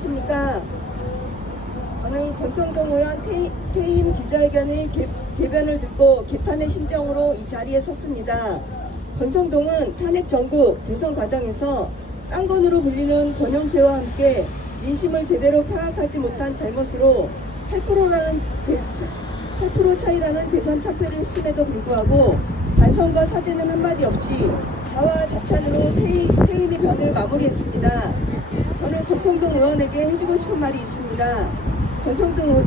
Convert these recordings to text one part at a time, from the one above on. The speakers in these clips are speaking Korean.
안녕하십니까. 저는 권성동 의원 퇴임 기자회견의 궤변을 듣고 개탄의 심정으로 이 자리에 섰습니다. 권성동은 탄핵 전국 대선 과정에서 쌍권으로 불리는 권영세와 함께 민심을 제대로 파악하지 못한 잘못으로 8% 차이라는 대선 참패를 했음에도 불구하고 반성과 사죄는 한마디 없이 자화자찬으로 퇴임의 변을 마무리했습니다. 저는 권성동 의원에게 해주고 싶은 말이 있습니다. 권성동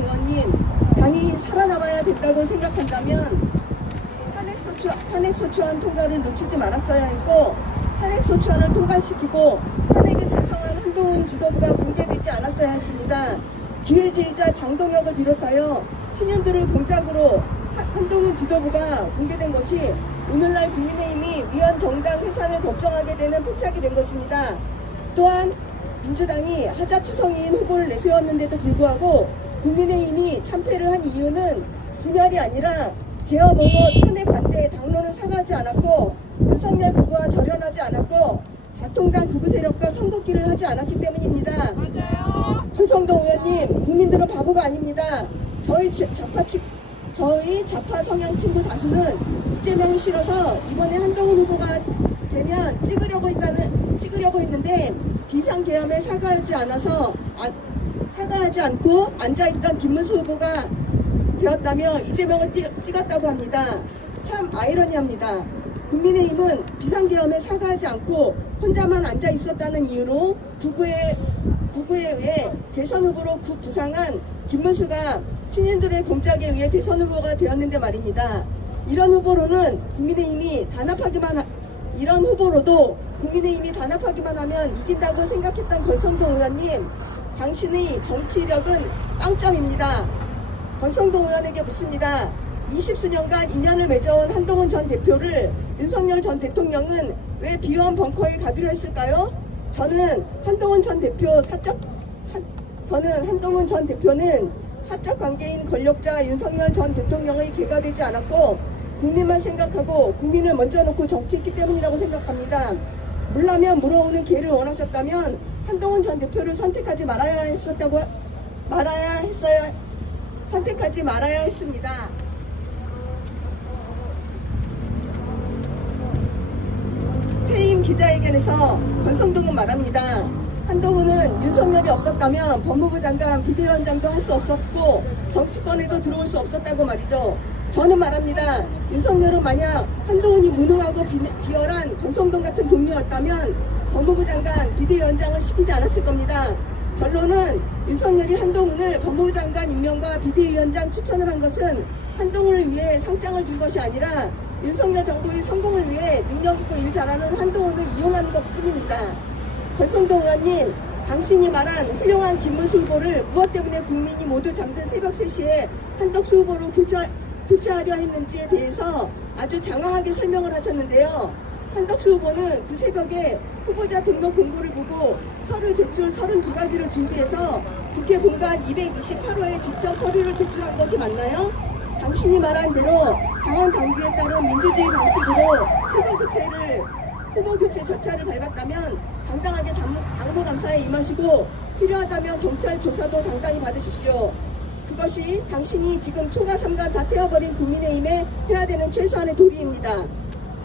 의원님, 당이 살아남아야 된다고 생각한다면 탄핵소추안 통과를 놓치지 말았어야 했고, 탄핵소추안을 통과시키고 탄핵에 찬성한 한동훈 지도부가 붕괴되지 않았어야 했습니다. 기회주의자 장동혁을 비롯하여 친윤들을 공작으로 한동훈 지도부가 붕괴된 것이 오늘날 국민의힘이 위헌 정당 해산을 걱정하게 되는 패착이 된 것입니다. 또한 민주당이 하자 추성인 후보를 내세웠는데도 불구하고 국민의힘이 참패를 한 이유는 분열이 아니라 개업 옹호 탄핵 반대 당론을 사과하지 않았고, 윤석열 부부와 절연하지 않았고, 자통당 극우 세력과 선긋기를 하지 않았기 때문입니다. 맞아요. 권성동 의원님, 국민들은 바보가 아닙니다. 저희 좌파 성향 친구 다수는 이재명이 싫어서 이번에 한동훈 후보가 되면 찍으려고 했는데 비상계엄에 사과하지 않고 앉아있던 김문수 후보가 되었다며 이재명을 찍었다고 합니다. 참 아이러니합니다. 국민의힘은 비상계엄에 사과하지 않고 혼자만 앉아 있었다는 이유로 구구에 의해 대선 후보로 부상한 김문수가 친윤들의 공작에 의해 대선 후보가 되었는데 말입니다. 이런 후보로도 국민의힘이 단합하기만 하면 이긴다고 생각했던 권성동 의원님, 당신의 정치력은 빵점입니다. 권성동 의원에게 묻습니다. 20수년간 인연을 맺어온 한동훈 전 대표를 윤석열 전 대통령은 왜 비원 벙커에 가두려 했을까요? 저는 한동훈 전 대표는 사적 관계인 권력자 윤석열 전 대통령의 개가 되지 않았고, 국민만 생각하고 국민을 먼저 놓고 정치했기 때문이라고 생각합니다. 물라면 물어오는 개를 원하셨다면 한동훈 전 대표를 선택하지 말아야 했습니다. 퇴임 기자회견에서 권성동은 말합니다. 한동훈은 윤석열이 없었다면 법무부 장관, 비대위원장도 할 수 없었고 정치권에도 들어올 수 없었다고 말이죠. 저는 말합니다. 윤석열은 만약 한동훈이 무능하고 비열한 권성동 같은 동료였다면 법무부 장관, 비대위원장을 시키지 않았을 겁니다. 결론은 윤석열이 한동훈을 법무부 장관 임명과 비대위원장 추천을 한 것은 한동훈을 위해 상장을 준 것이 아니라 윤석열 정부의 성공을 위해 능력있고 일 잘하는 한동훈을 이용한 것뿐입니다. 권성동 의원님, 당신이 말한 훌륭한 김문수 후보를 무엇 때문에 국민이 모두 잠든 새벽 3시에 한덕수 후보로 교체하려 했는지에 대해서 아주 장황하게 설명을 하셨는데요. 한덕수 후보는 그 새벽에 후보자 등록 공고를 보고 서류 제출 32가지를 준비해서 국회 본관 228호에 직접 서류를 제출한 것이 맞나요? 당신이 말한 대로 당원 당규에 따른 민주주의 방식으로 후보 교체 절차를 밟았다면 당당하게 당무감사에 임하시고 필요하다면 경찰 조사도 당당히 받으십시오. 그것이 당신이 지금 초과 3관 다 태워버린 국민의힘에 해야 되는 최소한의 도리입니다.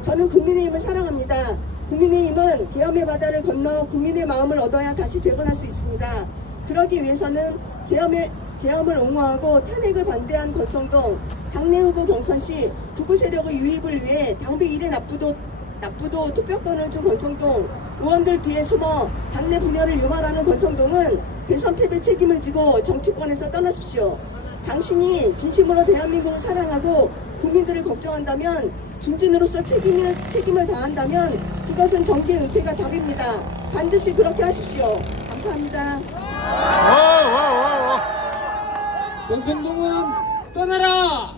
저는 국민의힘을 사랑합니다. 국민의힘은 계엄의 바다를 건너 국민의 마음을 얻어야 다시 재건할 수 있습니다. 그러기 위해서는 계엄을 옹호하고 탄핵을 반대한 권성동, 당내 후보 경선 시 극우 세력의 유입을 위해 당비 일에 납부도 투표권을 준 권성동, 의원들 뒤에 숨어 당내 분열을 유발하는 권성동은 대선 패배 책임을 지고 정치권에서 떠나십시오. 당신이 진심으로 대한민국을 사랑하고 국민들을 걱정한다면, 중진으로서 책임을 다한다면 그것은 정계 은퇴가 답입니다. 반드시 그렇게 하십시오. 감사합니다. 권성동은 떠나라!